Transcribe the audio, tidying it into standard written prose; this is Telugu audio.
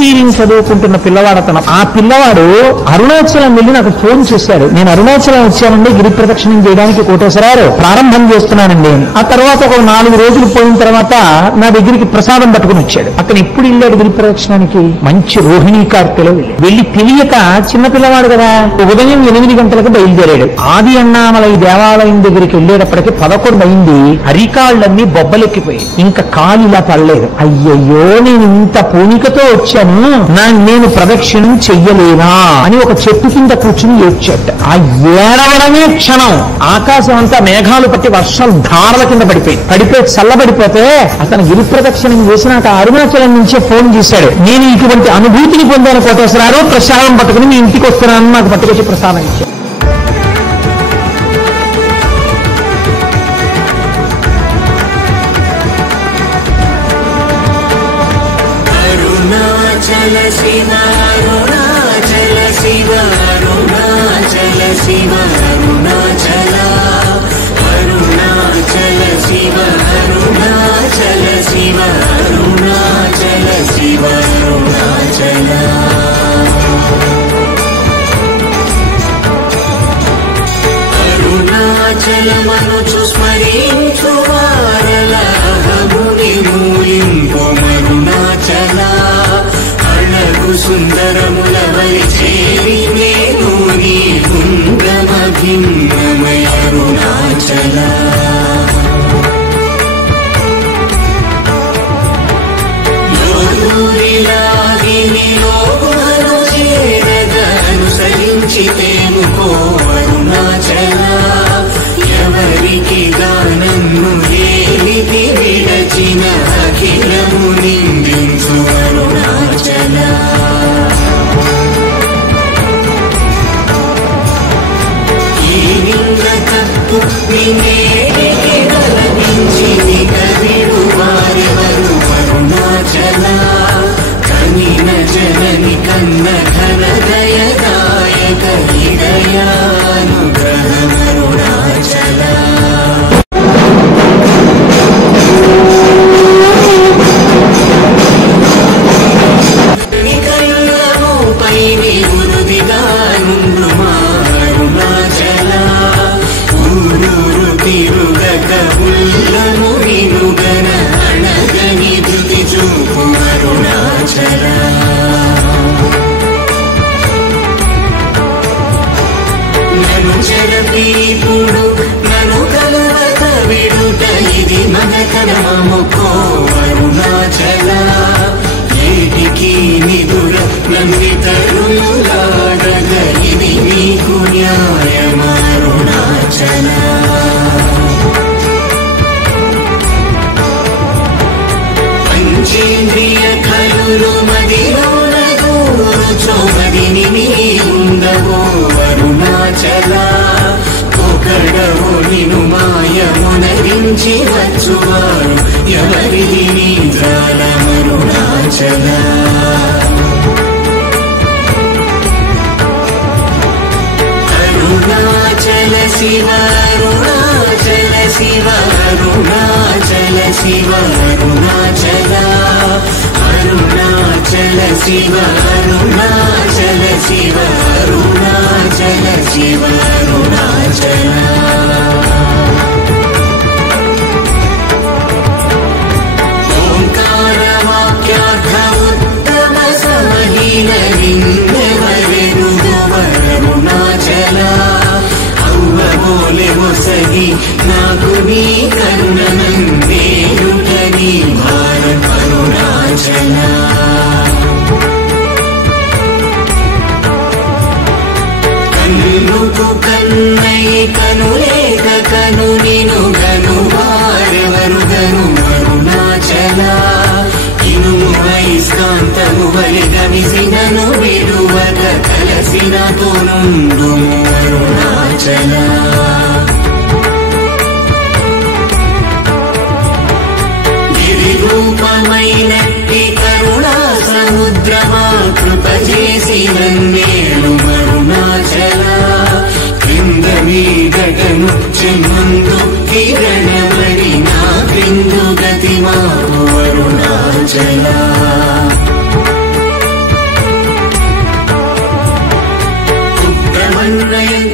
ఇంజనీరింగ్ చదువుకుంటున్న పిల్లవాడు అతను. ఆ పిల్లవాడు అరుణాచలం వెళ్ళి నాకు ఫోన్ చేశాడు. నేను అరుణాచలం వచ్చానండి గిరి ప్రదక్షిణం చేయడానికి కోటేశ్వరారు, ప్రారంభం చేస్తున్నానండి. ఆ తర్వాత ఒక 4 రోజులు పోయిన తర్వాత నా దగ్గరికి ప్రసాదం పట్టుకుని వచ్చాడు. అతను ఎప్పుడు వెళ్ళాడు గిరి ప్రదక్షిణానికి? మంచి రోహిణీ కార్తెలో వెళ్ళి తెలియక చిన్న పిల్లవాడు కదా, ఉదయం 8 గంటలకు బయలుదేరాడు. ఆది అన్నామలై దేవాలయం దగ్గరికి వెళ్ళేటప్పటికి 11 అయింది. అరికాళ్ళన్నీ బొబ్బలెక్కిపోయి ఇంకా కాలు ఇలా పడలేదు. అయ్యయ్యో నేను ఇంత పూనికతో వచ్చాను, నేను ప్రదక్షిణం చెయ్యలేనా అని ఒక చెట్టు కింద కూర్చుని ఏడ్చాట. ఆ ఏడవడమే క్షణం ఆకాశం అంతా మేఘాలు పట్టి వర్షం ధారల కింద పడిపోయి చల్లబడిపోతే అతను గిరి ప్రదక్షిణం చేసినాక అరుణాచలం నుంచే ఫోన్ చేశాడు. నేను ఇటువంటి అనుభూతిని పొందాను కోటేశ్వరారు, ప్రసాదం పట్టుకుని మీ ఇంటికి వస్తున్నాను, నాకు పట్టుకొచ్చి ప్రసాదం ఇచ్చాడు. అరుణాచల శివ అరుణాచల శివ అరుణాచల శివ అరుణాచల అరుణాచల శివ అరుణాచల శివ అరుణాచల శివ అరుణాచల అరుణాచలమనుచు స్మరించు వారలహముని మూలింపు మరుణాచల అళగు సుందరముల వరి చేరి నేను నీ కుంగమ భిన్నమయ అరుణాచల లోదూరిలాగిని లోగుమను చేరదనుసరించితేనుకో అరుణాచల ఎవరికి దానన్ను ఏలికి విడచిన అఖిలము నిందించు అరుణాచల ఈ నింద తప్పు నేడికి తొలగించి కవిడు వారెవరు అరుణాచల కనిన జనని కన్న ఘన దయదాయక హృదయానుగ్రహం అరుణాచల చెరపీపుడు నను కలవత విడుట ఇది మన కర్మముకో అరుణాచల ఏటికి నిదుర నందితరులాడగ ఇది నీకు న్యాయం అరుణాచల పంచేంద్రియ కలులు మదిలోన చోమదిని నీవుండవో అరుణాచల ఒకడవో నిను మాయమునరించి వచ్చువారు ఎవరిది నీ జాలమరుణాచల అరుణాచల శివ అరుణాచల శివ అరుణాచల శివ అరుణాచల అరుణాచల శివ అరుణాచల శివ అరుణాచల శివ అరుణాచల ఓంకారవాక్యార్థ ఉత్తమ సమహీన అరుణాచల అవ్వబోలే మొసగి నాకు నీ కరుణనందేయుట నీ భారం అరుణాచల కన్నుకు కన్నై కనులేక కను నిను గను వారెవరు గను అరుణాచల ఇనుము వైస్కాంతము వలి గమిసినను విడువక కలసిన తోనుండుము అరుణాచల గిరి రూపమైనట్టి కరుణా సముద్రమా కృప చేసిన నేడు అరుణాచల క్రింద మీదగను చెమ్మందు కిరణమడి నా క్రిందు గతి మాకు అరుణాచల మన్నయంత